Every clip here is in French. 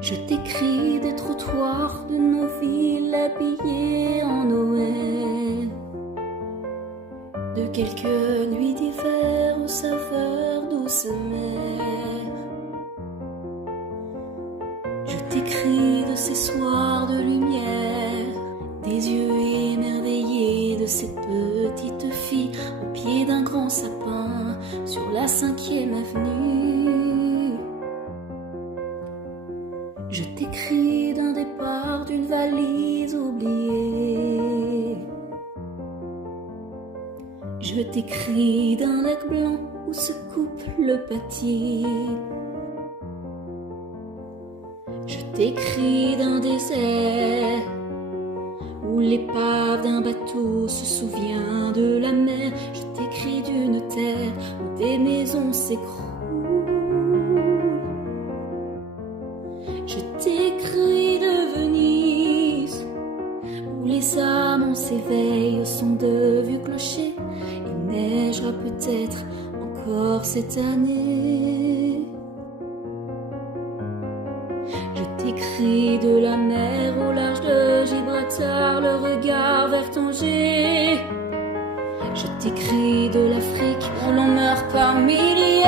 Je t'écris des trottoirs de nos villes habillées en Noël, de quelques nuits d'hiver aux saveurs douces mères. Je t'écris de ces soirs de lumière, des yeux émerveillés de ces petites filles au pied d'un grand sapin sur la 5e avenue. Je t'écris d'un départ d'une valise oubliée. Je t'écris d'un lac blanc où se coupe le papier. Je t'écris d'un désert où l'épave d'un bateau se souvient de la mer. Je t'écris d'une terre où des maisons s'écroulent. Je t'écris de Venise où les amants s'éveillent au son de vieux clochers. Il neigera peut-être encore cette année. Je t'écris de la mer au large de Gibraltar, le regard vers Tanger. Je t'écris de l'Afrique où l'on meurt par milliers,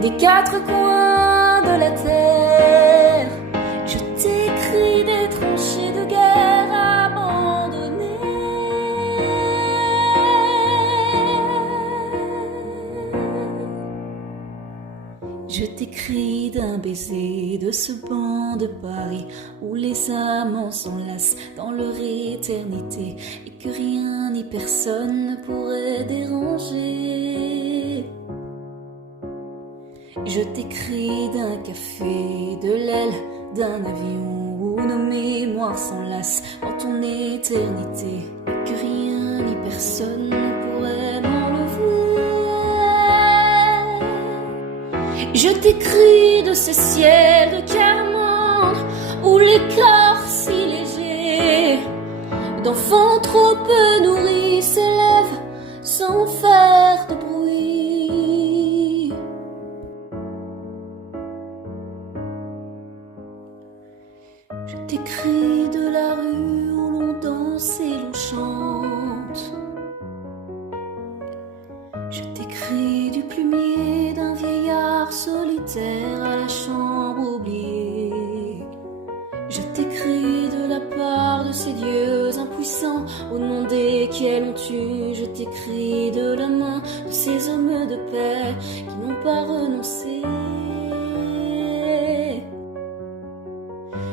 des 4 coins de la terre. Je t'écris des tranchées de guerre abandonnées. Je t'écris d'un baiser de ce banc de Paris où les amants s'enlacent dans leur éternité et que rien ni personne ne pourrait déranger. Je t'écris d'un café, de l'aile d'un avion où nos mémoires s'enlacent dans ton éternité et que rien ni personne ne pourrait m'enlever. Je t'écris de ces ciels de Carmande où l'écart si léger d'enfants trop peu nourris s'élève sans faire de bruit. Je t'écris de la rue où l'on danse et l'on chante. Je t'écris du plumier d'un vieillard solitaire à la chambre oubliée. Je t'écris de la part de ces dieux impuissants au nom desquels on tue. Je t'écris de la main de ces hommes de paix qui n'ont pas renoncé.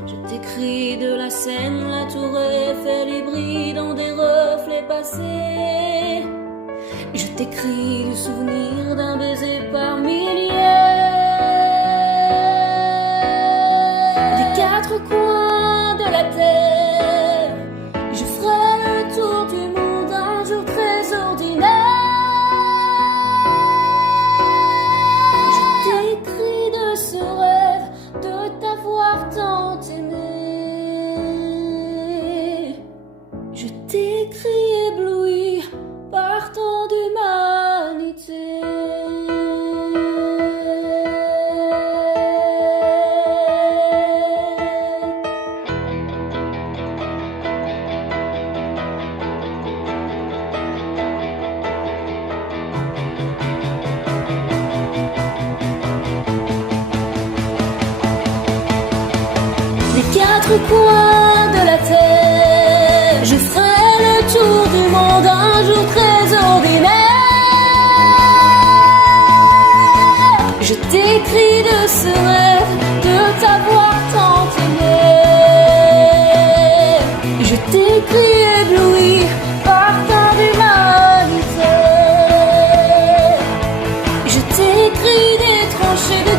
Je t'écris de la Seine, la tour Eiffel et brille dans des reflets passés. Je t'écris du souvenir d'un baiser par milliers, des 4 coins de la terre. Je ferai le tour du monde un jour très ordinaire. Je t'écris de ce rêve de t'avoir tant aimé. Je t'écris ébloui par tant d'humanité. Les 4 coins de la terre, je ferai le tour du monde un jour très ordinaire. Je t'écris de ce rêve de t'avoir tant aimé. Je t'écris ébloui par tant d'humanité. Je t'écris des tranchées de